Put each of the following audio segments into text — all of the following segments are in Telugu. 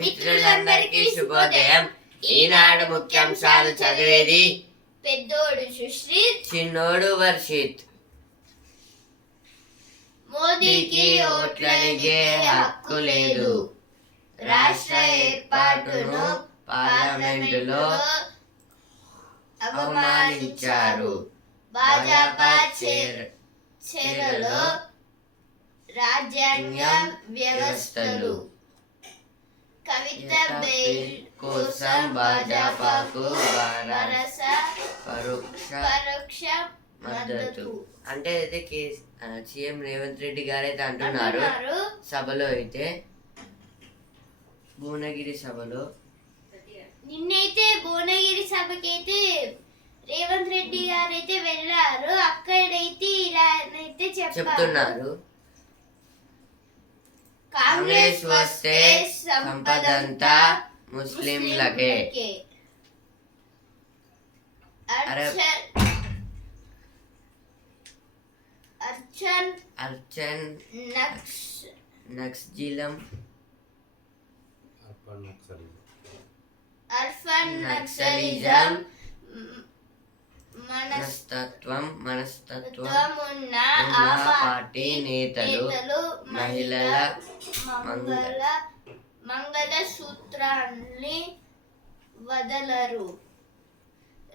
మిత్రులందరికీ శుభోదయం. ఈనాడు ముఖ్యాంశాలు చదివేది పెద్దోడు సుశ్రీత్, చిన్నోడు వర్షిత్. మోదీకి ఓట్లడిగే హక్కు లేదు. రాష్ట్ర ఏర్పాటును పార్లమెంటులో అవమానించారు. భాజపా చర్యలో రాజ్యాంగ వ్యవస్థలు. కవిత బెయిల్ కోసం భాజపాకు పరోక్ష మద్దతు. అంటే అయితే సీఎం రేవంత్ రెడ్డి గారు అయితే అంటున్నారు సభలో, అయితే భువనగిరి సభలో నిన్నైతే భువనగిరి సభకైతే రేవంత్ రెడ్డి గారు అయితే వెళ్ళారు. అక్కడైతే ఇలా అయితే చెప్తున్నారు, కాంగ్రెస్ వస్తే సంపదంతా ముస్లింలకే. అర్చన్ నక్సలిజం మనస్తత్వం ఉన్న పార్టీ నేతలు మహిళల మంగళ సూత్రాన్ని వదలరు.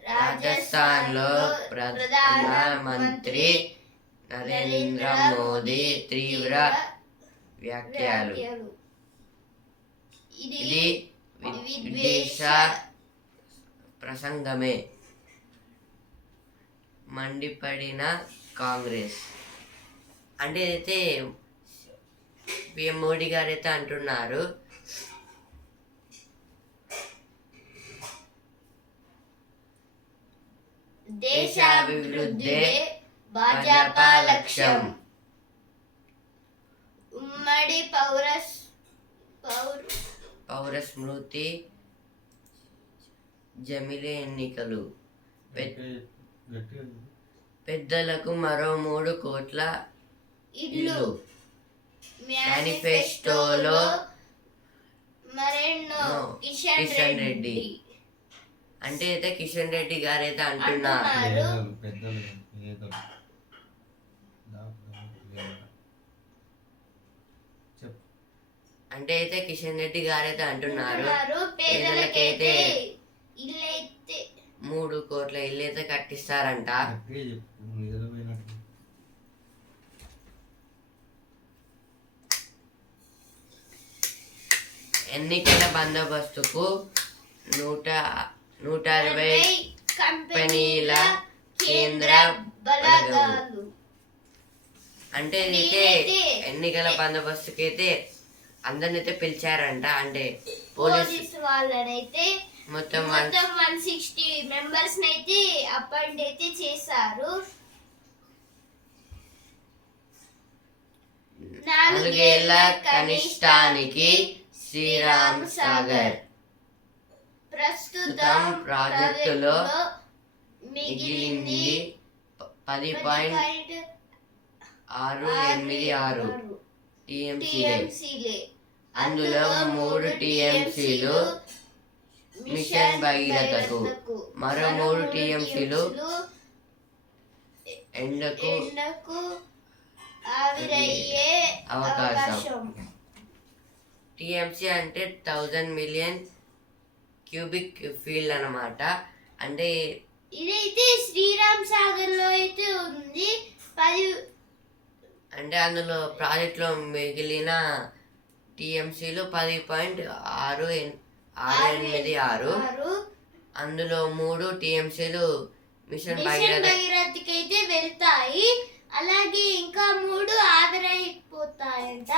రాజస్థాన్ లో ప్రధానమంత్రి నరేంద్ర మోదీ తీవ్ర వ్యాఖ్యలు. ఇది విదేశ ప్రసంగమే మండిపడిన కాంగ్రెస్. అంటే అయితే పిఎం మోడీ గారు అయితే అంటున్నారు, దేశాభివృద్ధి భాజపా లక్ష్యం. ఉమ్మడి పౌర స్మృతి జమిలే ఎన్నికలు. పెద్దలకు మరో 3 కోట్ల ఇల్లు. మేనిఫెస్టోలో కిషన్ రెడ్డి. అంటే అయితే కిషన్ రెడ్డి గారు అయితే అంటున్నారు, అంటే అయితే కిషన్ రెడ్డి గారు అయితే అంటున్నారు పేదలకైతే 3 కోట్ల ఇల్లు అయితే కట్టిస్తారంట. ఎన్నికల బందోబస్తుకు 160 కంపెనీల కేంద్ర బలగాలు. అంటే అయితే ఎన్నికల బందోబస్తుకి అయితే అందరిని అయితే పిలిచారంట. అంటే పోలీసు వాళ్ళనైతే మొత్తం 160 మెంబర్స్ అయితే అపాయింట్ అయితే చేశారు. 4 ఏళ్ల కనిష్టానికి శ్రీరామ్ సాగర్. ప్రస్తుతం ప్రాజెక్టులో మిగిలింది 10.686 టీఎంసీలే. అందులో 3 టీఎంసీలు మిషన్ భగీరథకు, మరో 3 టీఎంసీలు ఎండకు ఆవిరయ్యే అవకాశం. టీఎంసీ అంటే 1000 మిలియన్ క్యూబిక్ ఫీల్డ్ అన్నమాట. అంటే ఇదైతే శ్రీరామ్ సాగర్ లో అయితే ఉంది. అంటే అందులో ప్రాజెక్టులో మిగిలిన టీఎంసీలు 10.686. అందులో 3 టీఎంసీలు మిషన్ భగీరథకి అయితే వెళ్తాయి. అలాగే ఇంకా 3 ఆవిరైపోతాయంట.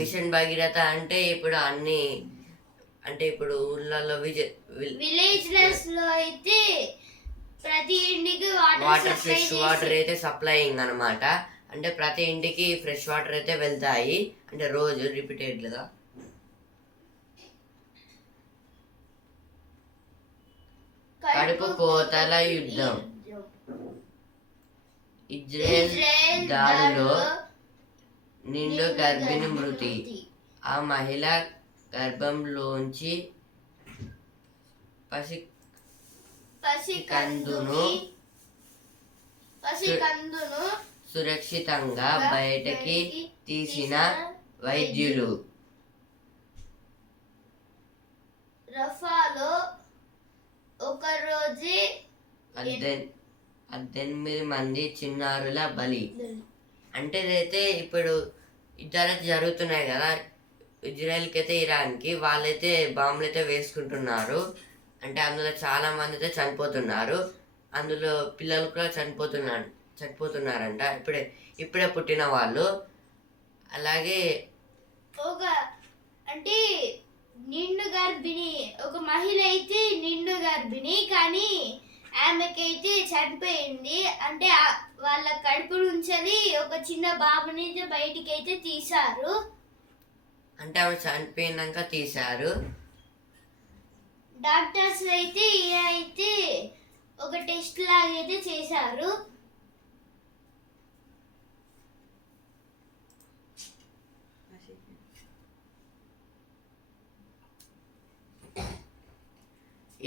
మిషన్ భగీరథ అంటే ఇప్పుడు అన్ని, అంటే ఇప్పుడు ఊళ్ళలో విలేజ్లెస్ లో అయితే ప్రతి ఇంటికి ఫ్రెష్ వాటర్ అయితే సప్లైయింగ్ అన్నమాట. అంటే ప్రతి ఇంటికి ఫ్రెష్ వాటర్ అయితే వెళ్తాయి, అంటే రోజు రిపీటెడ్గా. కడుపు కోతల యుద్ధం. ఇజ్రాయెల్ దాడిలో నిండు గర్భిణి మృతి. ఆ మహిళ గర్భంలోంచి పసికందును సురక్షితంగా బయటకి తీసిన వైద్యులు. రఫాలో ఒకరోజే 18 మంది చిన్నారుల బలి. అంటే ఇదైతే ఇప్పుడు యుద్ధాలు జరుగుతున్నాయి కదా, ఇజ్రాయెల్కి అయితే ఇరాన్కి, వాళ్ళైతే బాంబులు అయితే వేసుకుంటున్నారు. అంటే అందులో చాలా మంది అయితే చనిపోతున్నారు, అందులో పిల్లలు కూడా చనిపోతున్నారంట, ఇప్పుడే పుట్టిన వాళ్ళు. అలాగే అంటే నిండు గర్భిణి ఒక మహిళ అయితే నిండు గర్భిణి, కానీ ఆమెకైతే చనిపోయింది. అంటే వాళ్ళ కడుపు నుంచి ఒక చిన్న బాబుని బయటికి అయితే తీశారు. అంటే ఆమె చనిపోయినాక తీశారు. డాక్టర్స్ అయితే ఒక టెస్ట్ లాగైతే చేశారు.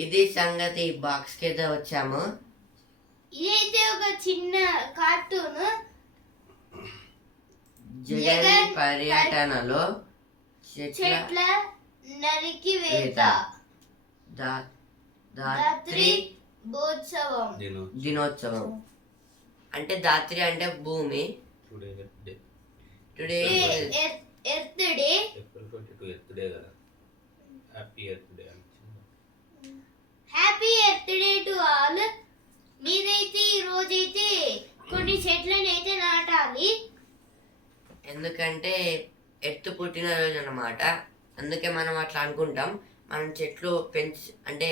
ఇది సంగతి. బాక్స్ కి అయితే వచ్చాము. ఇదైతే ఒక చిన్న కార్టూన్. జగన్ పర్యటనలో చెట్ల నరికివేత దాత్రి దినోత్సవం. అంటే దాత్రి అంటే భూమి. Today earth day. Happy earth day to all. మీరైతే ఈ రోజైతే కొన్ని చెట్లను అయితే నాటాలి. ఎందుకంటే ఎర్త్ పుట్టినరోజు అన్నమాట, అందుకే మనం అట్లా అనుకుంటాం. మనం చెట్లు అంటే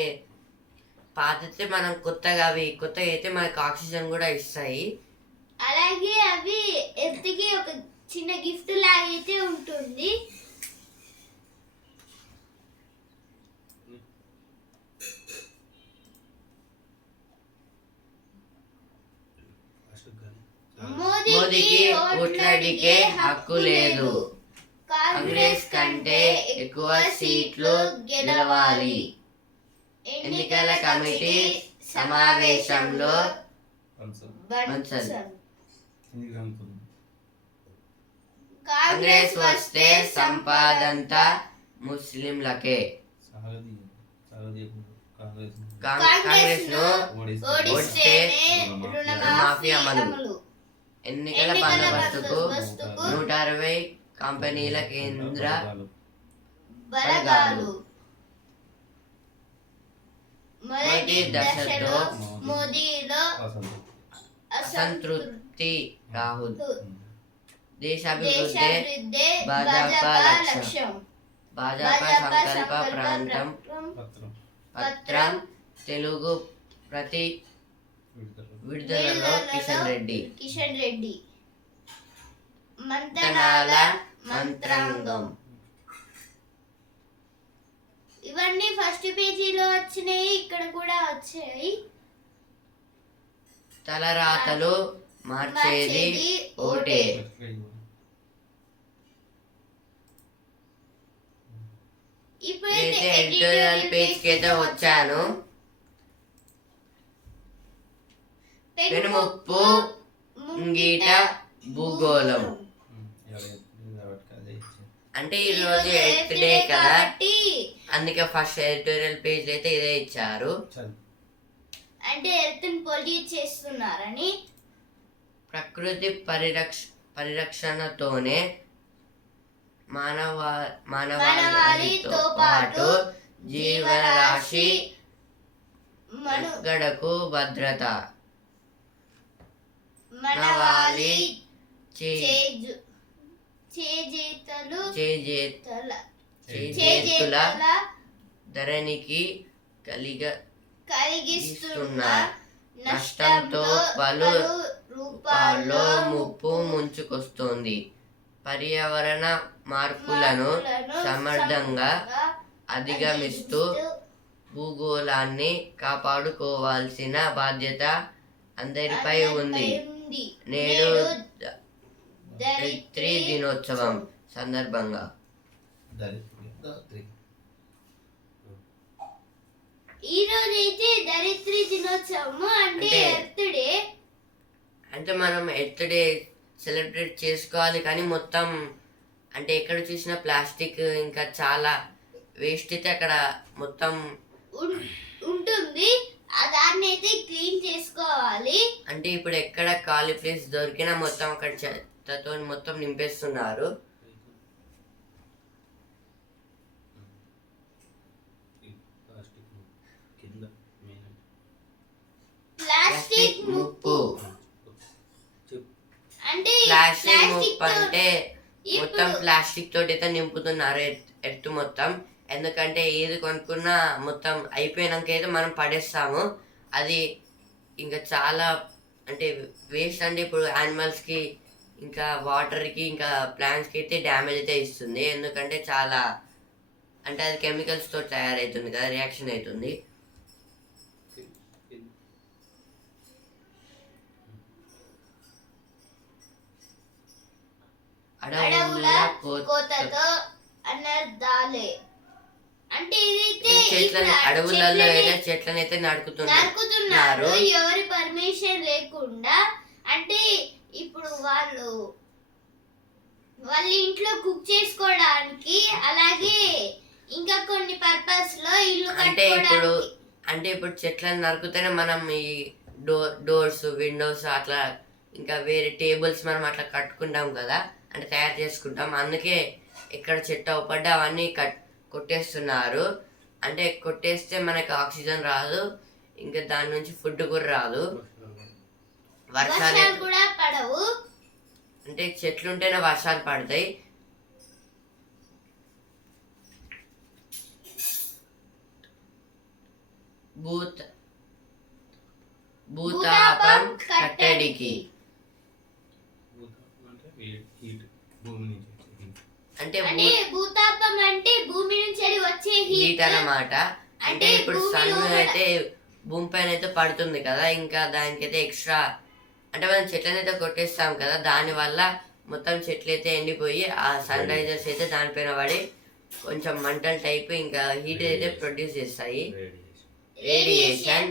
పాతితే మనం కొత్తగా అయితే మనకు ఆక్సిజన్ కూడా ఇస్తాయి. అలాగే అవి ఎర్త్కి ఒక చిన్న గిఫ్ట్ లాగైతే ఉంటుంది. మోదీకి ఓట్లడిగే హక్కు లేదు. కాంగ్రెస్ కంటే ఎక్కువ సీట్లు గెలవాలి. ఎన్నికల కమిటీ సమావేశంలో కాంగ్రెస్ వస్తే సంపాదంతా ముస్లింలకే. కాంగ్రెస్ ను ఓడిస్తే రుణమాఫీ అమలు. ఎన్నికల బందోబస్తుకు 160 కంపెనీల కేంద్ర బలగాలు. మొదటి దశలో మోదీలో అసంతృప్తి. రాహుల్ దేశాభివృద్ధి భాజపా లక్ష్యం. భాజపా సంకల్ప ప్రాంతం పత్రం తెలుగు ప్రతి విడుదలలో కిషన్ రెడ్డి మంతనాల మంత్రాంగం. ఇవన్నీ ఫస్ట్ పేజీలో వచ్చినాయి, ఇక్కడ కూడా వచ్చాయి. తలరాతలు మార్చేది ఓటే. ఇప్పుడైతే ఎడిటోరియల్ పేజ్ కి అయితే వచ్చాను. పెనుముప్పు ముంగీట భూగోళం. అంటే ఈ రోజు ఎర్త్ డే కదా, అందుకే ఫస్ట్ ఎడిటోరియల్ పేజ్ అయితే ఇదే ఇచ్చారు. అంటే ఎర్త్ ని పొల్యూట్ చేస్తున్నారని. ప్రకృతి పరిరక్షణతోనే మానవాళితో పాటు జీవరాశి మనుగడకు భద్రత. మనవాలి చేజేతుల ధరణికి కలిగిస్తున్న నష్టంతో పలు రూపాల్లో ముప్పు ముంచుకొస్తోంది. పర్యావరణ మార్పులను సమర్థంగా అధిగమిస్తూ భూగోళాన్ని కాపాడుకోవాల్సిన బాధ్యత అందరిపై ఉంది. నేడు ధరిత్రి దినోత్సవం సందర్భంగా ధాత్రి. ఈ రోజు అయితే ధరిత్రి దినోత్సవము అంటే అంటే- ఎర్త్ డే. అంటే మనం ఎర్త్ డే సెలబ్రేట్ చేసుకోవాలి కానీ మొత్తం అంటే ఎక్కడ చూసినా ప్లాస్టిక్ ఇంకా చాలా వేస్ట్ అయితే అక్కడ మొత్తం ఉంటుంది. దాన్ని అయితే క్లీన్ చేసుకోవాలి. అంటే ఇప్పుడు ఎక్కడ ఖాళీ ప్లేస్ దొరికినా మొత్తం అక్కడ చెత్తతో మొత్తం నింపేస్తున్నారు. ఈ ప్లాస్టిక్ కింద మెయిన్ ప్లాస్టిక్ ముప్పు చెప్పు. అంటే ప్లాస్టిక్ ప్లాస్టిక్ ముప్పు అంటే మొత్తం ఇప్పుడు ప్లాస్టిక్ తోటి అయితే నింపుతున్నారు ఎర్త్ మొత్తం. ఎందుకంటే ఏది కొనుక్కున్నా మొత్తం అయిపోయినాక అయితే మనం పడేస్తాము. అది ఇంకా చాలా అంటే వేస్ట్. అంటే ఇప్పుడు యానిమల్స్కి ఇంకా వాటర్కి ఇంకా ప్లాంట్స్కి అయితే డ్యామేజ్ అయితే ఇస్తుంది. ఎందుకంటే చాలా అంటే అది కెమికల్స్తో తయారవుతుంది కదా, రియాక్షన్ అవుతుంది. కింద అడవుల కోత కోతతో అనర్థాలే. అంటే ఇదైతే ఇప్పుడు అడవులలో చెట్లని అయితే చెట్లను అయితే నరుకుతున్నారు నరుకుతున్నారు. ఎవరి పర్మిషన్ లేకుండా. అంటే ఇప్పుడు వాళ్ళ ఇంట్లో కుక్ చేసుకోవడానికి, అలాగే ఇంకా కొన్ని పర్పస్ లో ఇల్లు అంటే కట్టుకోవడానికి. ఇప్పుడు చెట్లను నరుకుతేనే మనం ఈ డోర్స్ విండోస్ అట్లా ఇంకా వేరే టేబుల్స్ మనం అట్లా కట్టుకుంటాం కదా, అంటే తయారు చేసుకుంటాం. అందుకే ఎక్కడ చెట్టు అవపడ్డా అవన్నీ కొట్టేస్తున్నారు. అంటే కొట్టేస్తే మనకి ఆక్సిజన్ రాదు, ఇంకా దాని నుంచి ఫుడ్ కూడా రాదు. వర్షాలు వర్షాలు కూడా పడవు. అంటే చెట్లు ఉంటేనే వర్షాలు పడతాయి. భూతాపం కట్టడికి అంటే హీట్ భూమి నుంచి వచ్చే heat. అంటే అంటే భూతాపం అంటే భూమి నుంచి వచ్చే హీట్ హీట్ అన్నమాట. అంటే అంటే ఇప్పుడు భూమి సన్ లోపల- అయితే భూమి పైన అయితే పడుతుంది కదా, ఇంకా దానికైతే ఎక్స్ట్రా అంటే మనం చెట్లను అయితే కొట్టేస్తాం కదా, దానివల్ల మొత్తం చెట్లు అయితే ఎండిపోయి ఆ సన్ రైజర్స్ అయితే దానిపైన పడి కొంచెం మంటల టైప్ ఇంకా హీట్ అయితే ప్రొడ్యూస్ చేస్తాయి. Radiation. రేడియేషన్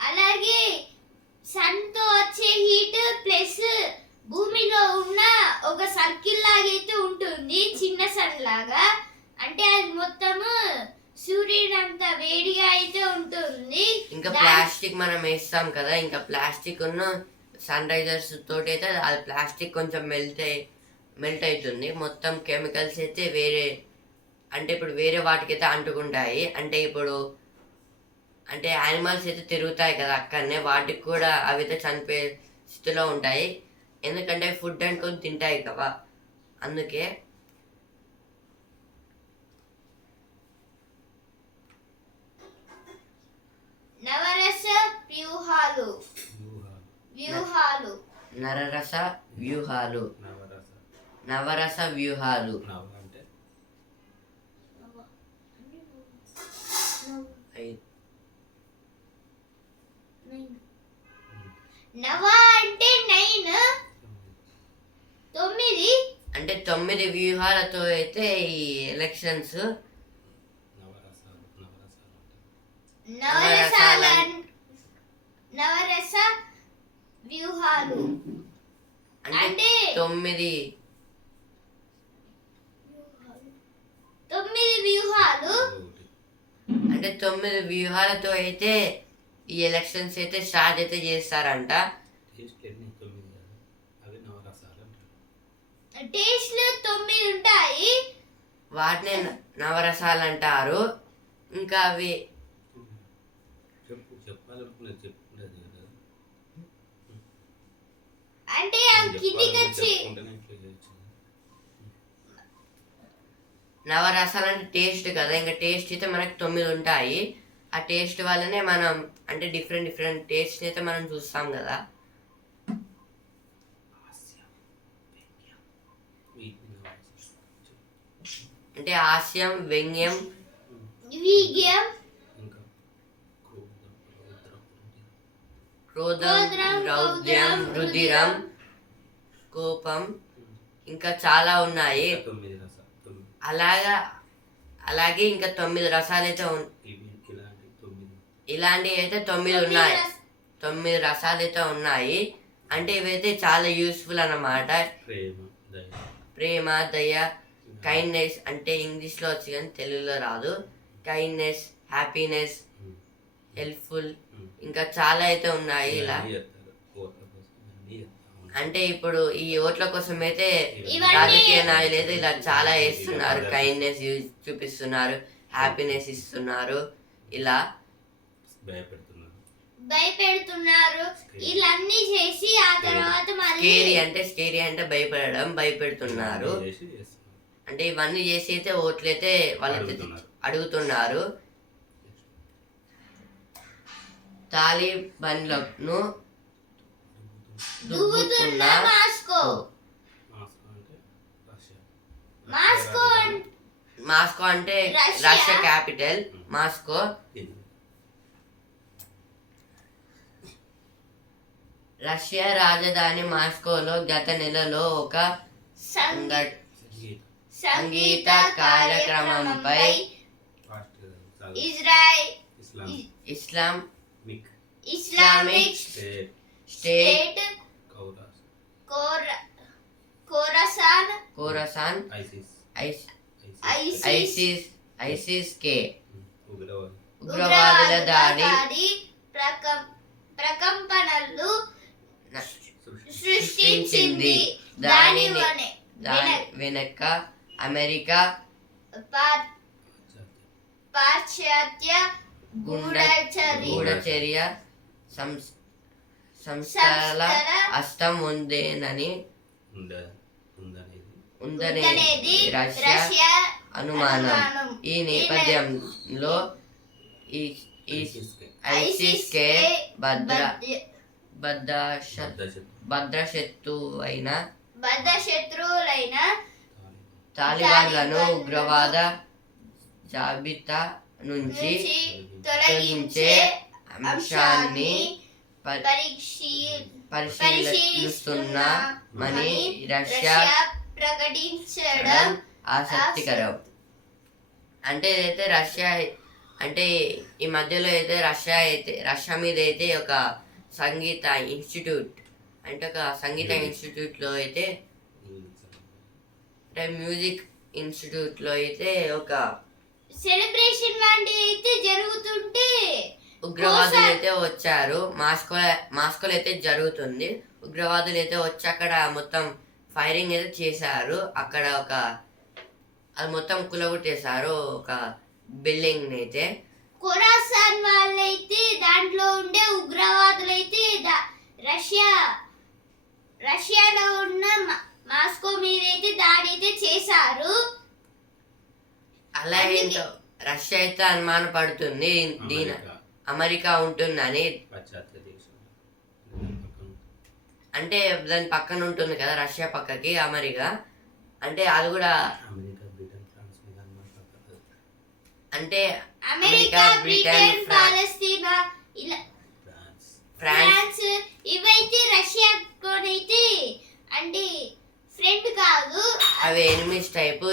అలాగే సన్ తో వచ్చే హీట్ ప్లస్ భూమిలో ఉన్న ఒక సర్కిల్ లాగైతే ఉంటుంది, చిన్న సన్ లాగా. అంటే అది మొత్తము సూర్యుడు అంత వేడిగా అయితే ఉంటుంది. ఇంకా ప్లాస్టిక్ మనం వేస్తాం కదా, ఇంకా ప్లాస్టిక్ ఉన్న సన్ రైజర్స్ తోటి అయితే అది ప్లాస్టిక్ కొంచెం మెల్ట్ అవుతుంది. మొత్తం కెమికల్స్ అయితే వేరే అంటే ఇప్పుడు వేరే వాటికైతే అంటుకుంటాయి. అంటే ఇప్పుడు అంటే యానిమల్స్ అయితే తిరుగుతాయి కదా అక్కడనే, వాటికి కూడా అవి అయితే చనిపోయే స్థితిలో ఉంటాయి. ఎందుకంటే ఫుడ్ అనుకొని తింటాయి కదా, అందుకే. నవరస వ్యూహాలు వ్యూహాలు నరరస వ్యూహాలు నవరస. నవరస వ్యూహాలు నవ అంటే నవ అంటే 9, 9. అంటే 9 వ్యూహాలతో అయితే ఈ ఎలక్షన్స్ నవరసాలు. నవరసాల నవరస వ్యూహాలు అంటే 9 వ్యూహాలు. అంటే 9 వ్యూహాలతో అయితే ఈ ఎలక్షన్స్ అయితే స్టార్ట్ అయితే చేస్తారంట. టేస్ట్ ఎన్ని 9 కాదు, అవి నవరసాలు అంటారు. టేస్ట్లు 9 ఉంటాయి. వాటిని నవరసాలు అంటారు. ఇంకా అవి చెప్పాలనుకున్నది చెప్పుకునేది కదా. అంటే ఆ కిందికి వచ్చి చెప్పుకుంటేనే ఇట్లా చేయొచ్చు. నవరసాలు అంటే టేస్ట్ కదా, ఇంకా టేస్ట్ అయితే మనకి 9 ఉంటాయి. ఆ టేస్ట్ వల్లనే మనం అంటే డిఫరెంట్ టేస్ట్ అయితే మనం చూస్తాం కదా. వీటిని నవరసాలు. అంటే హాస్యం, వ్యంగ్యం, వీగ్యం, ఇంకా క్రోధం, రౌద్రం, రుధిరం, కోపం, ఇంకా చాలా ఉన్నాయి. 9 రసాలు. అలాగా అలాగే ఇంకా 9 రసాలు అయితే ఇవి ఇలాంటి 9 ఇలాంటివి అయితే 9 ఉన్నాయి. 9 రసాలు అయితే ఉన్నాయి. అంటే ఇవైతే చాలా యూస్ఫుల్ అన్నమాట. ప్రేమ దయ ప్రేమ, దయ, కైండ్నెస్ అంటే ఇంగ్లీష్లో వచ్చి కానీ తెలుగులో రాదు. కైండ్నెస్, హ్యాపీనెస్, హెల్ప్ఫుల్, ఇంకా చాలా అయితే ఉన్నాయి ఇలా. ఇవన్నీ చెప్తారు. ఓట్ల కోసం ఇవన్నీ చెప్తా ఉంటారు. అంటే ఇప్పుడు ఈ ఓట్ల కోసం అయితే ఇవన్నీ- రాజకీయ నాయకులు అయితే ఇలా చాలా ఇస్తున్నారు. కైండ్నెస్ చూపిస్తున్నారు, హ్యాపీనెస్ ఇస్తున్నారు, ఇలా భయపెడుతున్నారు. ఇవన్నీ చేసి ఆ తర్వాత మళ్ళీ స్కేరీ అంటే భయపడడం, భయపెడుతున్నారు. ఇవన్నీ చేసి చేస్తున్నారు. అంటే ఇవన్నీ చేసి అయితే ఓట్లు అయితే వాళ్ళైతే అడుగుతున్నారు. అడుగుతున్నారు. తాలిబాన్లను దువ్వుతున్న మాస్కో. మాస్కో అంటే రష్యా. మాస్కో మాస్కో అంటే రష్యా. Russia capital Moscow. ఇది రష్యా రాజధాని మాస్కోలో గత నెలలో ఒక సంగీత సంగీత కార్యక్రమంపై Israel Islamic Islamic State State Khorasan ISIS ISIS K ఉగ్రవాదం ఉగ్రవాదుల దాడి ప్రకంపనలు సృష్టించింది. సృష్టించింది. దాని దాని వెనక అమెరికా పాశ్చాత్య గూఢచర్య సంస్థల హస్తం ఉందనేది ఉందనేది రష్యా అనుమానం. ఈ నేపథ్యంలో ఐసిస్ కే భద్రశత్రువైన తాలిబాన్లను ఉగ్రవాద జాబితా నుంచి తొలగించే అంశాన్ని పరిశీలిస్తున్నామని రష్యా ప్రకటించడం ఆసక్తికరం. అంటే ఇదైతే రష్యా అంటే ఈ మధ్యలో అయితే రష్యా మీద అయితే ఒక సంగీత ఇన్స్టిట్యూట్ అంటే ఒక సంగీత ఇన్స్టిట్యూట్లో అయితే అంటే మ్యూజిక్ ఇన్స్టిట్యూట్లో అయితే ఒక సెలబ్రేషన్ లాంటివి అయితే జరుగుతుంటే ఉగ్రవాదులు అయితే వచ్చారు. మాస్కోలో అయితే జరుగుతుంది. ఉగ్రవాదులు అయితే వచ్చి అక్కడ మొత్తం ఫైరింగ్ అయితే చేశారు. అక్కడ అది మొత్తం కులగొట్టేశారు ఒక బిల్డింగ్ అయితే. ఖొరాసాన్ వాళ్ళైతే దాంట్లో ఉండే ఉగ్రవాదులు అయితే రష్యాలో ఉన్న మాస్కో మీద అయితే దాడి అయితే చేశారు. అలా ఏంటో రష్యా అయితే అనుమాన పడుతుంది దీని అమెరికా ఉంటుందని. పాశ్చాత్య దేశం అంటే దాని పక్కన ఉంటుంది కదా రష్యా పక్కకి అమెరికా. అంటే అది కూడా అమెరికా బ్రిటన్ ఫ్రాన్స్ మీద అన్నమాట. అంటే అమెరికా, బ్రిటన్, పాలస్తీనా, ఫ్రాన్స్ ఇవైతే రష్యాతోనైతే అంటే ఫ్రెండ్ కాదు, అవి ఎనిమిస్ టైపు.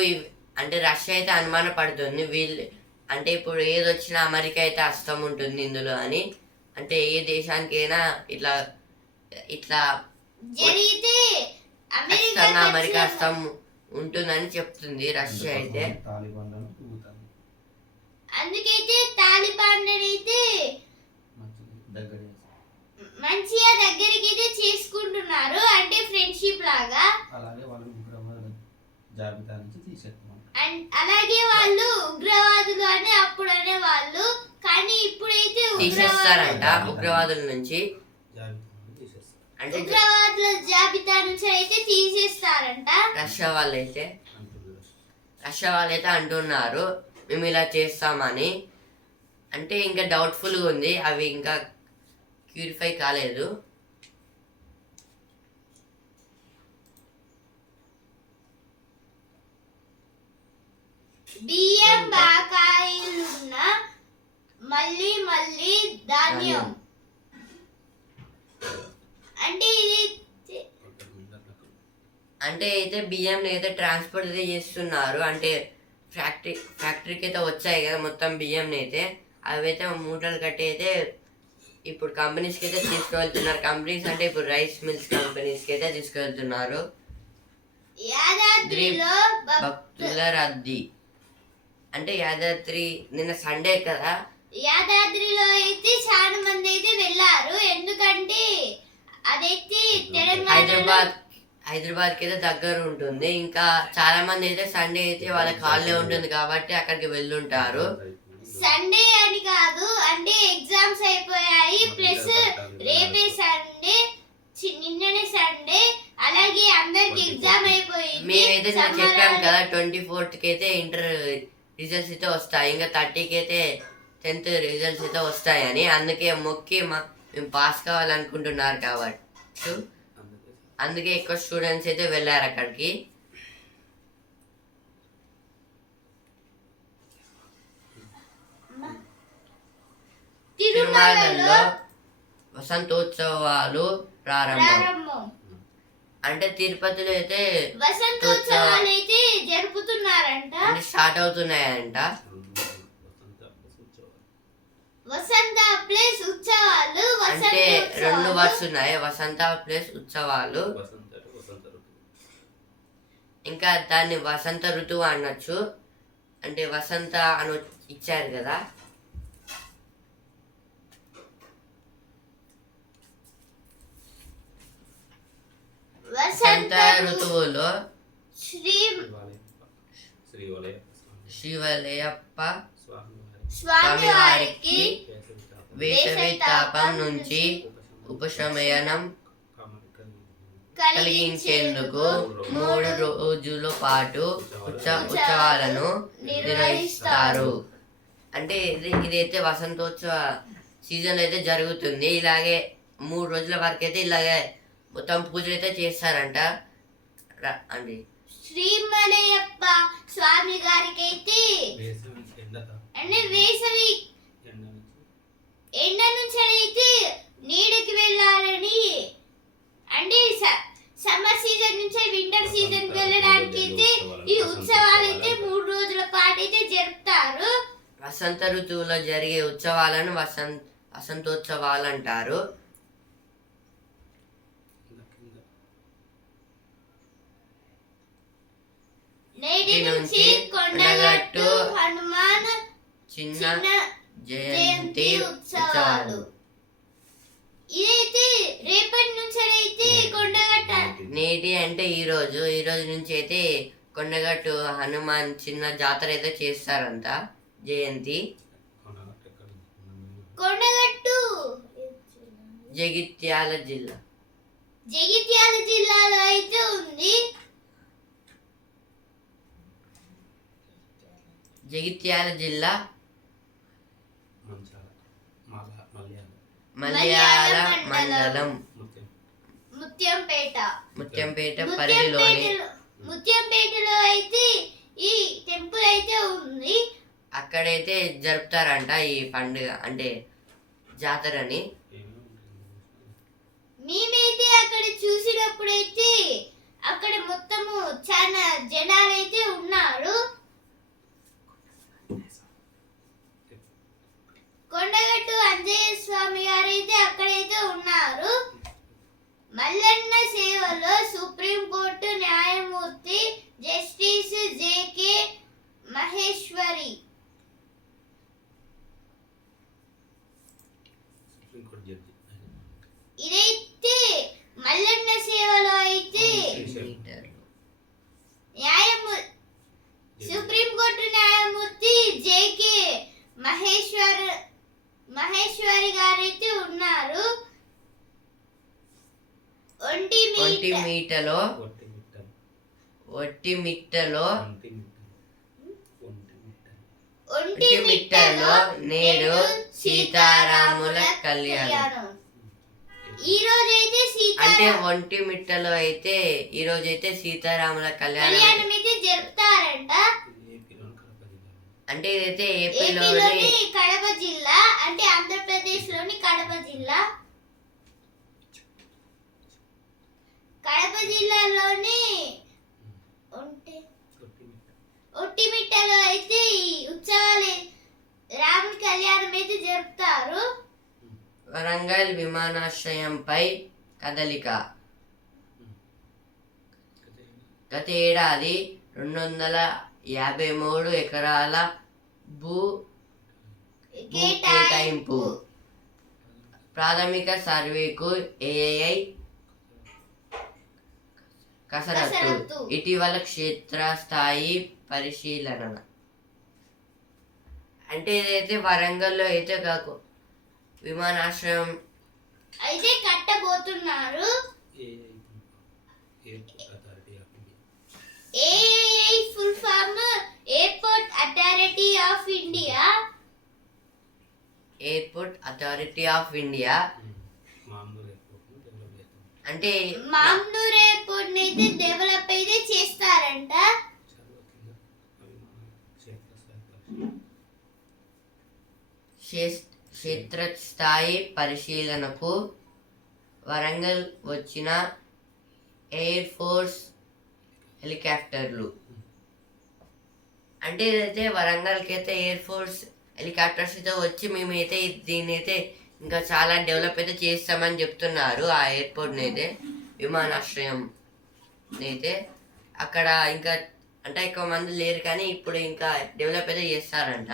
అంటే రష్యా అయితే అనుమాన పడుతుంది వీళ్ళు అంటే ఇప్పుడు ఏది వచ్చినా అమెరికా అయితే హస్తం ఉంటుంది ఇందులో అని. అంటే ఏ దేశానికైనా ఇట్లా జరిగితే అమెరికా హస్తం ఉంటుందని చెప్తుంది రష్యా అయితే. అందుకైతే తాలిబాన్ అయితే మంచిగా దగ్గరికి అయితే చేసుకుంటున్నారు. అంటే ఫ్రెండ్షిప్ లాగా. అలాగే వాళ్ళు ఉగ్రవాద జాబితా నుంచి తీసేస్తున్నారు. అలాగే వాళ్ళు ఉగ్రవాదులు అని అప్పుడు అనేవాళ్ళు, కానీ ఇప్పుడైతే తీసేస్తారంట ఉగ్రవాదుల నుంచి. అంటే ఉగ్రవాదుల జాబితా నుంచి అయితే తీసేస్తారంట రష్యా వాళ్ళైతే అంటున్నారు మేము ఇలా చేస్తామని. అంటే ఇంకా డౌట్ఫుల్గా ఉంది, అవి ఇంకా క్యూరిఫై కాలేదు. బియ్యం బాకాయిలున్న మళ్ళీ ధాన్యం. అంటే అయితే బియ్యం అయితే ట్రాన్స్పోర్ట్ అయితే చేస్తున్నారు. అంటే ఫ్యాక్టరీకి అయితే వచ్చాయి కదా మొత్తం బియ్యం అయితే, అవైతే మూటలు కట్టి అయితే ఇప్పుడు కంపెనీస్కి అయితే తీసుకువెళ్తున్నారు. కంపెనీస్ అంటే ఇప్పుడు రైస్ మిల్స్ కంపెనీస్కి అయితే తీసుకువెళ్తున్నారు. యాదాద్రిలో భక్తుల రద్దీ అంటే యాదాద్రి నిన్న సండే కదా, యాదాద్రిలో అయితే చాలా మంది అయితే వెళ్ళారు. ఎందుకంటే అదైతే తెలంగాణలో హైదరాబాద్కి అయితే దగ్గర ఉంటుంది. ఇంకా చాలా మంది అయితే సండే అయితే వాళ్ళకి హాలిడే ఉంటుంది కాబట్టి అక్కడికి వెళ్ళుంటారు. సండే అని కాదు, అంటే ఎగ్జామ్స్ అయిపోయాయి, ప్లస్ రేపే సండే, నిన్ననే సండే, అలాగే అందరికి ఎగ్జామ్ అయిపోయింది. మేమైతే చెప్పాం కదా 24th అయితే ఇంటర్ రిజల్ట్స్ అయితే వస్తాయి, ఇంకా 30కి అయితే 10th రిజల్ట్స్ అయితే వస్తాయని, అందుకే మొక్కి మేము పాస్ కావాలనుకుంటున్నారు కాబట్టి అందుకే ఎక్కువ స్టూడెంట్స్ అయితే వెళ్ళారు అక్కడికి. తిరుమలలో వసంతోత్సవాలు ప్రారంభం. అంటే తిరుపతిలో అయితే వసంతోత్సవాలు అయితే జరుపుతున్నారంట, స్టార్ట్ అవుతున్నాయంట. వసంత ప్లస్ ఉత్సవాలు, అంటే 2 వస్తున్నాయి, వసంత ప్లస్ ఉత్సవాలు. ఇంకా దాన్ని వసంత ఋతువు అనొచ్చు, అంటే వసంత అని ఇచ్చారు కదా. వసంత ఋతువులో శ్రీవలయప్ప స్వామి వారికి వేసవి తాపం నుంచి ఉపశమనం కలిగించేందుకు 3 రోజుల పాటు ఉత్సవాలను నిర్వహిస్తారు. అంటే ఇదైతే వసంతోత్సవ సీజన్ అయితే జరుగుతుంది. ఇలాగే 3 రోజుల వరకు అయితే ఇలాగే మొత్తం పూజలు అయితే చేస్తారంట. అండి శ్రీమలయప్ప స్వామి గారికి అయితే అంటే వేసవి ఎండ నుంచి అయితే నీడకి వెళ్ళాలని, అంటే సమ్మర్ సీజన్ నుంచి వింటర్ సీజన్ వెళ్ళడానికి అయితే ఈ ఉత్సవాలు అయితే 3 రోజుల పాటు అయితే జరుపుతారు. వసంత ఋతువులో జరిగే ఉత్సవాలను వసంతోత్సవాలు అంటారు. నేటి నుంచి కొండగట్టు హనుమాన్ చిన్న జయంతి ఉత్సవాలు. ఇదైతే రేపటి నుంచి అయితే కొండగట్ట నేటి అంటే ఈ రోజు నుంచి అయితే కొండగట్టు హనుమాన్ చిన్న జాతర అయితే చేస్తారంట, జయంతి. కొండగట్టు జగిత్యాల జిల్లాలో అయితే ఉంది. జగిత్యాల జిల్లా మలయాళ మండలం ముత్యంపేట పరిధిలోని ముత్యంపేటలో అయితే ఈ టెంపుల్ అయితే ఉంది. అక్కడైతే జరుపుతారంట ఈ పండుగ, అంటే జాతరని. మేమైతే అక్కడ చూసినప్పుడైతే అక్కడ మొత్తము చాలా జనాలు అయితే ఉన్నారు. కొండగట్టు అంజయ్య స్వామి గారు అయితే అక్కడైతే ఉన్నారు. మల్లన్న సేవలో సుప్రీంకోర్టు న్యాయమూర్తి జస్టిస్ జేకే మహేశ్వరి. ఇదైతే మల్లన్న సేవలో అయితే సుప్రీంకోర్టు న్యాయమూర్తి జేకే మహేశ్వరి గారు అయితే ఉన్నారు. ఒంటిమిట్టలో నేడు సీతారాముల కళ్యాణం. ఈ రోజు అయితే అంటే ఒంటిమిట్టలో అయితే ఈ రోజు అయితే సీతారాముల కళ్యాణం అయితే జరుపుతారంట. అంటే ఇదైతే ఏపీలోని కడప జిల్లా, అంటే ఆంధ్రప్రదేశ్ లోని కడప జిల్లాలోని ఒట్టిమిట్టలో అయితే ఈ ఉత్సవాలు రాముడి కళ్యాణం అయితే జరుపుతారు. వరంగల్ విమానాశ్రయంపై కదలిక. గత ఏడాది 253 ఎకరాల భూ కేటాయింపు. ప్రాథమిక సర్వేకు ఏఐ కసరత్తు. ఇటీవల క్షేత్రస్థాయి పరిశీలన. అంటే ఇదైతే వరంగల్లో అయితే కాకు విమానాశ్రయం అయితే కట్టబోతున్నారు. AI full form airport authority of India. Airport authority of India అంటే మామ్నూర్ ఎయిర్పోర్ట్ అయితే డెవలప్ అయితే చేస్తారంట. క్షేత్రస్థాయి పరిశీలనకు వరంగల్ వచ్చిన ఎయిర్ ఫోర్స్ హెలికాప్టర్లు. అంటే ఇదైతే వరంగల్కి అయితే ఎయిర్ ఫోర్స్ హెలికాప్టర్స్ అయితే వచ్చి మేమైతే దీన్ని అయితే ఇంకా చాలా డెవలప్ అయితే చేస్తామని చెప్తున్నారు. ఆ ఎయిర్పోర్ట్ని అయితే విమానాశ్రయం అయితే అక్కడ ఇంకా అంటే ఎక్కువ మంది లేరు కానీ ఇప్పుడు ఇంకా డెవలప్ అయితే చేస్తారంట.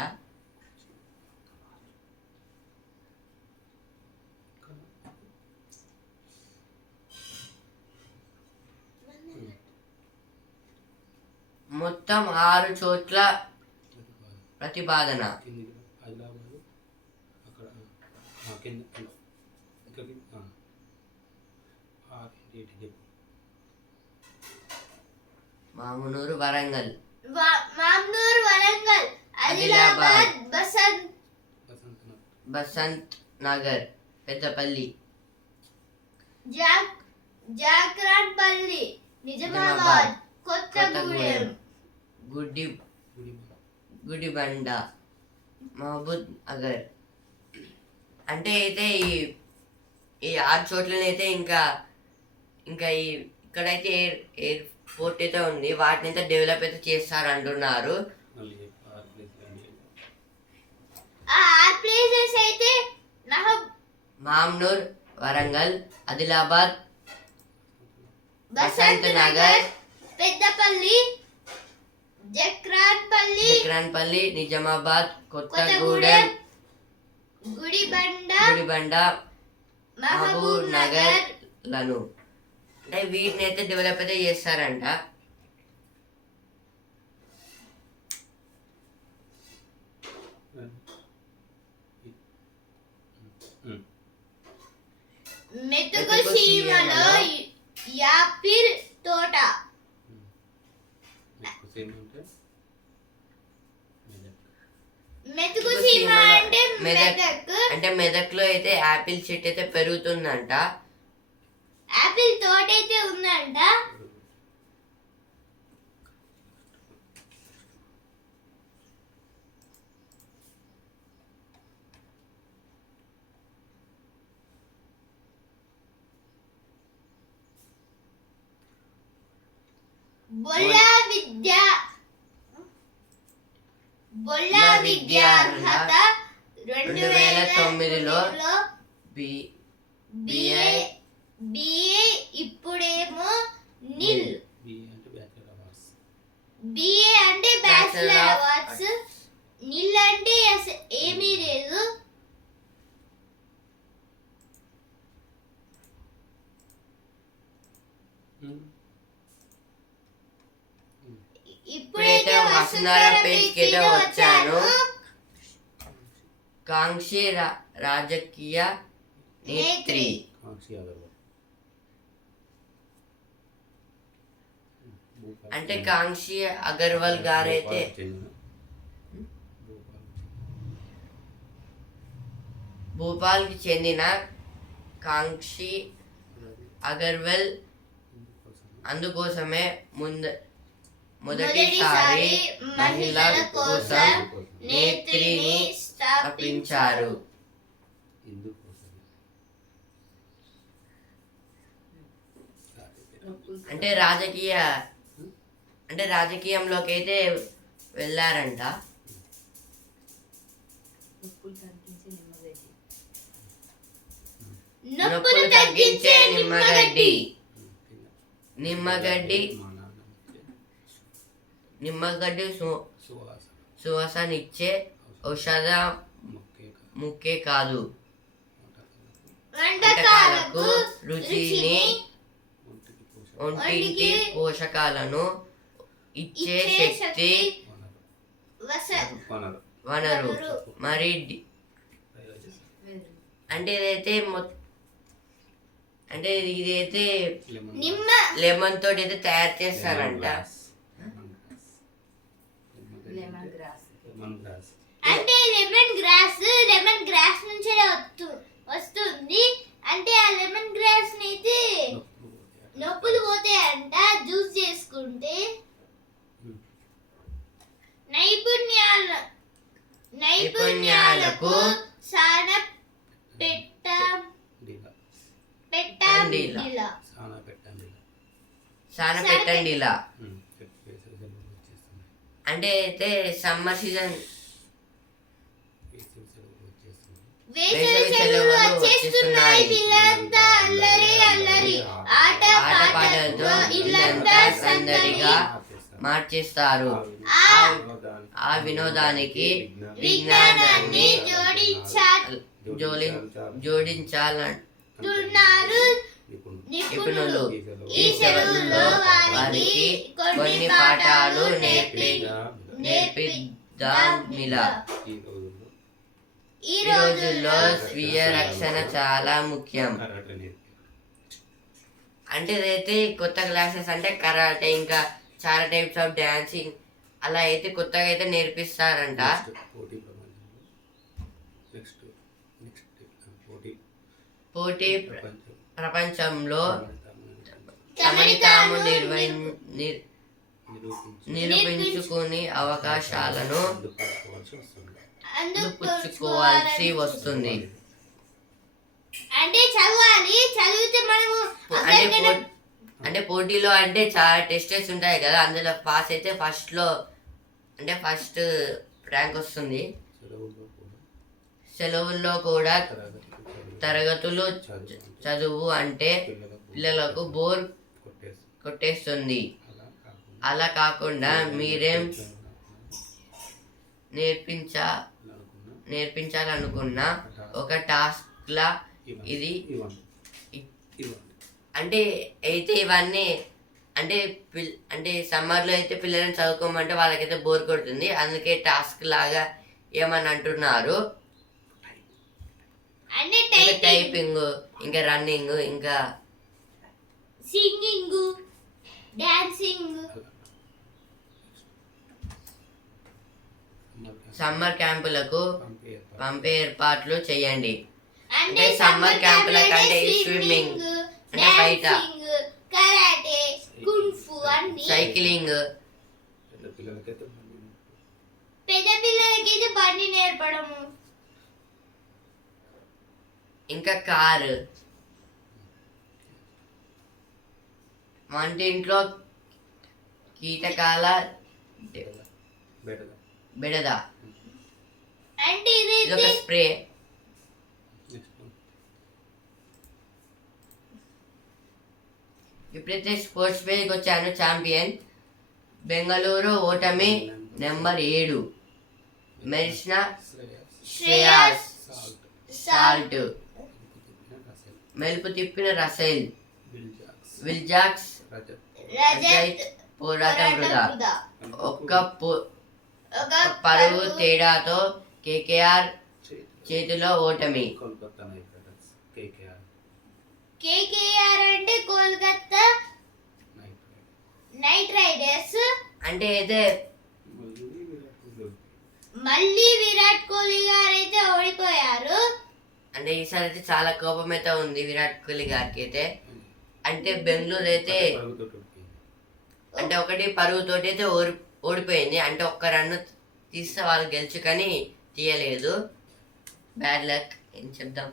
మొత్తం 6 చోట్ల ప్రతిపాదన. మామునూరు వరంగల్, మామ్నూర్ వరంగల్, ఆదిలాబాద్, బసంత్ నగర్, పెద్దపల్లి, జాక్రాన్పల్లి, నిజామాబాద్, కొత్తగూడెం, గుడిబండ, మహబూబ్ నగర్. అంటే అయితే ఈ 6 చోట్లనైతే ఇంకా ఇక్కడైతే ఎయిర్పోర్ట్ అయితే ఉంది. వాటిని అయితే డెవలప్ అయితే చేస్తారు అంటున్నారు. ప్లేసెస్ అయితే మామ్నూర్ వరంగల్, ఆదిలాబాద్, బసంత్ నగర్, పెద్దపల్లి, జక్రాన్పల్లి, నిజామాబాద్, కొత్తగూడెం, గుడిబండ, మహబూబ్ నగర్ లను అంటే వీటిని అయితే డెవలప్ అయితే చేస్తారంట. మెతుకు సీమలో యాపిల్ తోట. మెతుకు సీమ అంటే అంటే మెదక్లో అయితే యాపిల్ చెట్టు అయితే పెరుగుతుందంట. యాపిల్ తోట అయితే ఉందంట. బొల్లా విద్యా అర్హత 2009లో బిఏ ఇప్పుడేమో నిల్. బిఏ అంటే బ్యాచిలర్ అవార్డ్స్, నిల్ అంటే ఏమీ లేదు. ఇప్పుడైతే వసుంధర పేజ్కి అయితే వచ్చాను. కాంక్షి రాజకీయ నేత్రి. అంటే కాంక్షి అగర్వాల్ గారైతే భోపాల్కి చెందిన కాంక్షి అగర్వాల్ అందుకోసమే మొదటిసారి మహిళల కోసం నేత్రిని స్థాపించారు. అంటే రాజకీయంలోకి అయితే వెళ్ళారంట. నొప్పులు తగ్గించే నిమ్మగడ్డి. నిమ్మగడ్డి మా నాన్న ఇచ్చే నిమ్మగడ్డి సువాసన సువాసనిచ్చే ఔషధ ముక్కే కాదు, వంటకాలకు రుచిని, ఒంటికి పోషకాలను ఇచ్చే శక్తి వనరు. మరి అంటే ఇదైతే నిమ్మ లెమన్ తోటి అయితే తయారు చేస్తారంట. అంటే లెమన్ గ్రాస్ నుంచే వస్తుంది. అంటే ఆ లెమన్ గ్రాస్ అయితే నొప్పులు పోతాయంట జ్యూస్ చేసుకుంటే. నైపుణ్యాలకు సాన పెట్టండి ఇలా. అంటే అయితే సమ్మర్ సీజన్ వేసవి సెలవులు వచ్చేస్తున్నాయి. పిల్లలంతా అల్లరి ఆటపాటలతో ఇల్లంతా సందడిగా మార్చేస్తారు. ఆ వినోదానికి విజ్ఞానాన్ని జోడించాలంటున్నారు నిపుణులు. ఈ సెలవుల్లో వారికి కొన్ని పాఠాలు నేర్పిద్దామిలా. ఈ రోజుల్లో స్వీయ రక్షణ చాలా ముఖ్యం. అంటే ఇదైతే కొత్త క్లాసెస్ అంటే కరాటే, ఇంకా చాలా టైప్స్ ఆఫ్ డాన్సింగ్ అలా అయితే కొత్తగా అయితే నేర్పిస్తారంట. పోటీ ప్రపంచంలో తమని తాము నిరూపించుకునే అవకాశాలను అందిపుచ్చుకోవాల్సి వస్తుంది. అంటే చదివితే మనము అంటే పోటీలో అంటే చాలా టెస్టెస్ ఉంటాయి కదా, అందులో పాస్ అయితే ఫస్ట్ ర్యాంక్ వస్తుంది. సెలవుల్లో కూడా తరగతులు చదువు అంటే పిల్లలకు బోర్ కొట్టేస్తుంది. అలా కాకుండా మీరేం నేర్పించాలనుకున్న ఒక టాస్క్ లా ఇది. అంటే అయితే ఇవన్నీ అంటే సమ్మర్లో అయితే పిల్లల్ని చదువుకోమంటే వాళ్ళకైతే బోర్ కొడుతుంది, అందుకే టాస్క్ లాగా ఏమని అంటున్నారు. టైపింగ్, ఇంకా రన్నింగ్, ఇంకా సింగింగ్, డాన్సింగ్. సమ్మర్ క్యాంపులకు పంపే ఏర్పాట్లు చేయండి. అంటే సమ్మర్ క్యాంపులకు అంటే స్విమ్మింగ్, అంటే బయట కరాటే, కుంఫు అన్ని. సైక్లింగ్, పెద్ద పిల్లలకైతే బండి నేర్పడము, ఇంకా కారు, వంటింట్లో కీటకాల బెడద, అంటే ఇదొక స్ప్రే. ఇప్పుడైతే స్పోర్ట్స్ పేజ్కి వచ్చాను. ఛాంపియన్ బెంగళూరు ఓటమి నెంబర్ 7. మెరిసిన శ్రేయాస్ సాల్ట్, మెలుపు తిప్పిన రసైల్, విల్జాక్స్ రజత్ పోరాటం వృధా. ఒక్క పరుగు తేడాతో కేకేఆర్ చేతిలో ఓటమి. కేకేఆర్ అంటే కోల్కతా నైట్ రైడర్స్. అంటే అయితే మళ్ళీ విరాట్ కోహ్లీ గారు అయితే ఓడిపోయారు. అంటే ఈసారి అయితే చాలా కోపం అయితే ఉంది విరాట్ కోహ్లీ గారికి అయితే. అంటే బెంగళూరు అయితే అంటే ఒకటి పరుగుతోటి అయితే ఓడిపోయింది. అంటే ఒక్క రన్ను తీస్తే వాళ్ళు గెలుచు కానీ తీయలేదు. బ్యాడ్ లక్ ఏం చెప్దాం.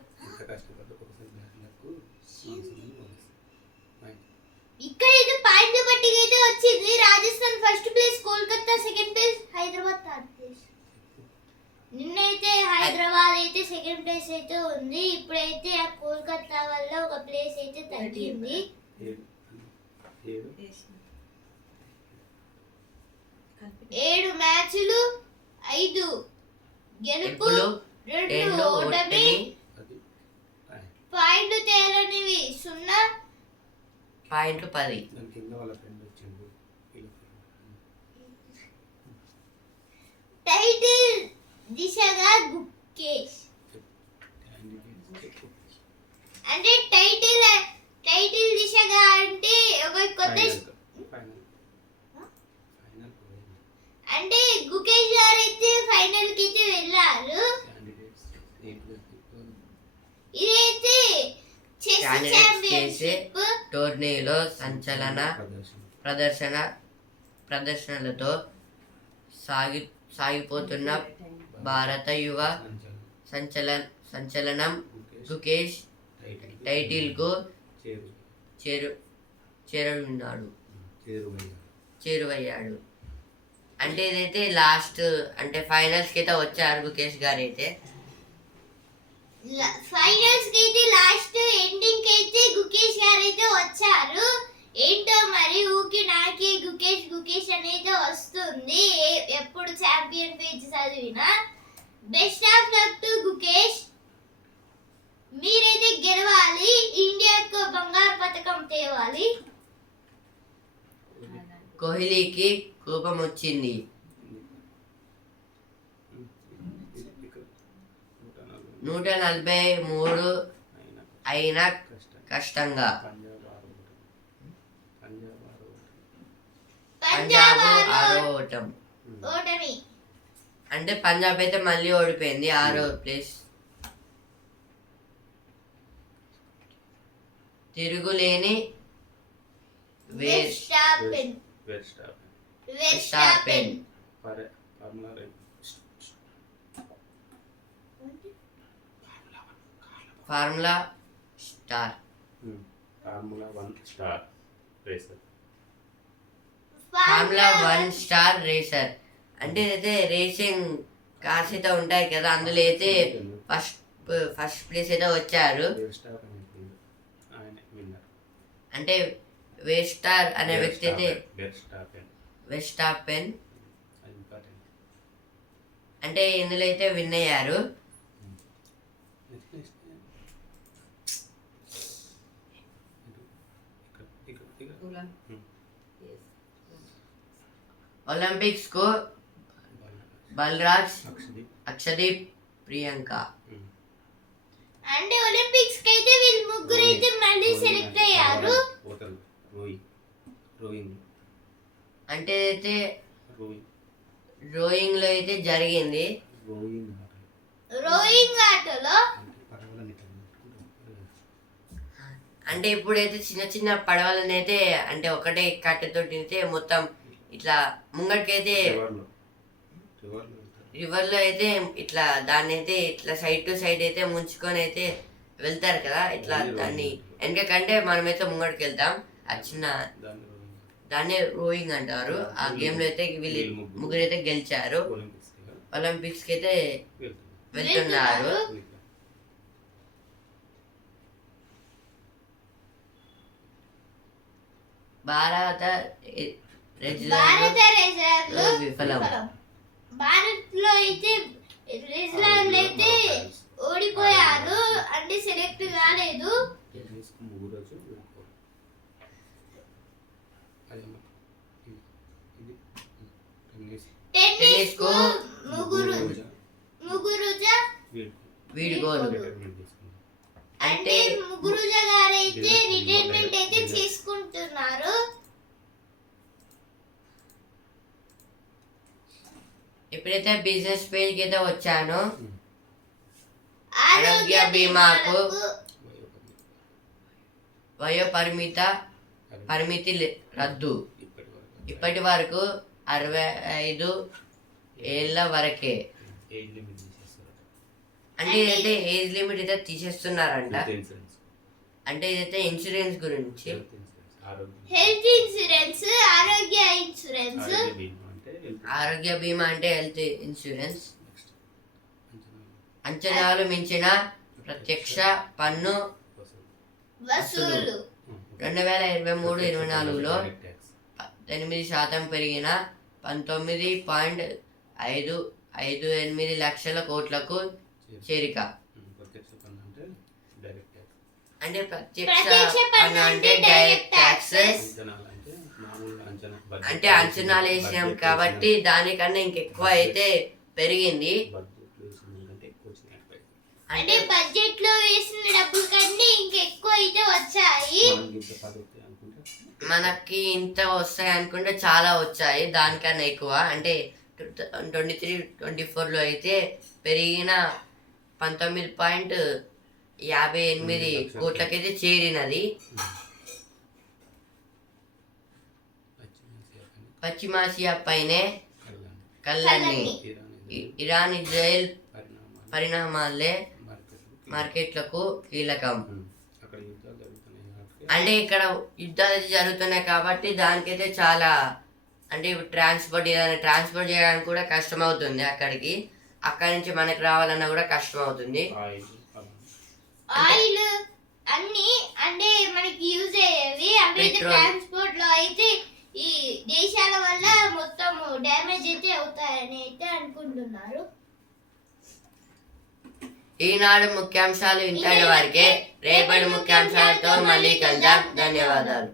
ఇక్కడైతే పాయింట్ల పట్టిక అయితే వచ్చింది. Rajasthan first place, Kolkata second place, Hyderabad third place. నిన్నైతే హైదరాబాద్ అయితే సెకండ్ ప్లేస్ అయితే ఉంది. ఇప్పుడైతే ఆ కోల్కతా వల్ల ఒక ప్లేస్ అయితే తగ్గింది. 7 మ్యాచ్లు 5 గెలుపు, 2 ఓటమి, పాయింట్లు తేలనివి 0, పాయింట్లు 10. దాని కింద వాళ్ళ ఫ్రెండ్ వచ్చిండు. టైటిల్ దిశగా గుకేష్. అంటే టైటిల్ దిశగా అంటే ఒక కొత్త అంటే గుకేష్ గారు అయితే ఫైనల్ కి అయితే వెళ్ళారు. ఇదైతే చెస్ ఛాంపియన్షిప్ టోర్నీలో ప్రదర్శనలతో సాగిపోతున్న భారత యువ సంచలనం గుకేష్ టైటిల్కు చేరువయ్యాడు. అంటే ఇదైతే లాస్ట్ అంటే ఫైనల్స్ కి అయితే వచ్చారు గుకేష్ గారు అయితే. ఫైనల్స్ కి అయితే లాస్ట్ ఎండింగ్ కి అయితే గుకేష్ గారు అయితే వచ్చారు. ఏంటో మరి ఊకి నాకే గుకేష్ అనేది వస్తుంది ఎప్పుడు ఛాంపియన్ పేజ్ చదివినా. Best of luck to Gukesh. మీరైతే గెలవాలి, ఇండియాకు బంగారు పతకం తేవాలి. కోహ్లీకి కోపం వచ్చింది. 143 అయినా కష్టంగా పంజాబ్ ఓటమి. అంటే పంజాబ్ అయితే మళ్ళీ ఓడిపోయింది 6వ ప్లేస్. తిరుగులేని వెర్స్టాపెన్ ఫార్ములా 1 స్టార్ రేసర్. అంటే అయితే రేసింగ్ కార్స్ అయితే ఉంటాయి కదా, అందులో అయితే ఫస్ట్ ప్లేస్ అయితే వచ్చారు. అంటే వెస్టార్ అనే వ్యక్తి అయితే వెస్టాపెన్ అంటే ఇందులో అయితే విన్ అయ్యారు. ఒలింపిక్స్ కు బల్రాజ్, అక్షదీప్, ప్రియాంక. అంటే ఒలింపిక్స్ కి అయితే వీళ్ళు ముగ్గురు అయితే మళ్ళీ సెలెక్ట్ అయ్యారు. అంటే అయితే రోయింగ్ లో అయితే జరిగింది. రోయింగ్ ఆటలో అంటే ఇప్పుడైతే చిన్న చిన్న పడవలను అయితే అంటే ఒకటే కట్టెతోటి అయితే మొత్తం ఇట్లా ముంగటికైతే రివర్ లో అయితే ఇట్లా దాన్ని అయితే ఇట్లా సైడ్ టు సైడ్ అయితే ముంచుకొని అయితే వెళ్తారు కదా, ఇట్లా దాన్ని వెనకంటే మనమైతే ముంగటికి వెళ్తాం. ఆ చిన్న దాన్ని రోయింగ్ అంటారు. ఆ గేమ్ లో అయితే వీళ్ళు ముగ్గురు అయితే గెలిచారు. ఒలింపిక్స్ కి అయితే వెళ్తున్నారు. భారత రెజ్లర్లు విఫలం. భారత్ లో అయితే రెజ్లర్లు అయితే ఓడిపోయారు, అంటే సెలెక్ట్ కాలేదు. టెన్నిస్ కు ముగురుజా వీడ్కోలు. అంటే ముగురుజా గారు అయితే రిటైర్మెంట్ అయితే చేసుకుంటున్నారు. ఎప్పుడైతే బిజినెస్ పేజ్ కి అయితే వచ్చానో ఆరోగ్య బీమాకు వయో పరిమితి రద్దు. ఇప్పటి వరకు 65 ఏళ్ళ వరకే. అంటే ఇదైతే ఏజ్ లిమిట్ అయితే తీసేస్తున్నారంట. అంటే ఇదైతే ఇన్సూరెన్స్ గురించి ఆరోగ్యం హెల్త్ ఇన్సూరెన్స్, ఆరోగ్య ఇన్సూరెన్స్, ఆరోగ్య బీమా అంటే health ఆరోగ్య బీమా అంటే హెల్త్ ఇన్సూరెన్స్. next. అంచనా అంచనాలు మించిన ప్రత్యక్ష పన్ను వసూలు. 2023-24లో Direct tax. 8% పెరిగిన 19.558 లక్షల కోట్లకు చేరిక. ప్రత్యక్ష పన్ను అంటే డైరెక్ట్ ట్యాక్స్. అంటే ప్రత్యక్ష ప్రత్యక్ష పన్ను అంటే డైరెక్ట్ ట్యాక్సెస్. అంచనాలు అంటే మామూలుగా అంచనా budget అంటే అంచనాలు వేసినాం budget కాబట్టి దానికన్నా ఇంకెక్కువ అయితే పెరిగింది. బడ్జెట్ వేసిన కంటే ఎక్కువ వచ్చినాయి పైసలు. అంటే బడ్జెట్ లో వేసిన డబ్బుల కంటే ఇంకెక్కువ అయితే వచ్చాయి. మనం ఇంత పద్ధతి అనుకుంటే మనకి ఇంత వస్తాయి అనుకుంటే చాలా వచ్చాయి, దానికన్నా ఎక్కువ. అంటే 23-24లో అయితే పెరిగిన 19.58 కోట్లకైతే చేరినది. పశ్చిమాసియా పైనే కళ్ళని ఇరాన్ ఇజ్రాయెల్ పరిణామాలే మార్కెట్లకు కీలకం. అక్కడ యుద్ధాలు జరుగుతున్నాయి కాబట్టి అంటే ఇక్కడ యుద్ధాలు జరుగుతున్నాయి కాబట్టి దానికైతే చాలా, అంటే ఇప్పుడు ఏదైనా ట్రాన్స్పోర్ట్ చేయడానికి కూడా కష్టం అవుతుంది. అక్కడి నుంచి మనకి రావాలన్నా కూడా కష్టం అవుతుంది. ఆయిల్ ఆయిల్ అన్ని అంటే మనకి యూజ్ అయ్యేవి. అవి పెట్రోల్. ట్రాన్స్పోర్ట్ లో అయితే ఈ దేశాల వల్ల మొత్తం డ్యామేజ్ అయితే అవుతాయని అయితే అనుకుంటున్నారు. ఈనాడు ముఖ్యాంశాలు ఇంతటి వరకే. రేపటి ముఖ్యాంశాలతో మళ్ళీ కలుద్దాం. ధన్యవాదాలు.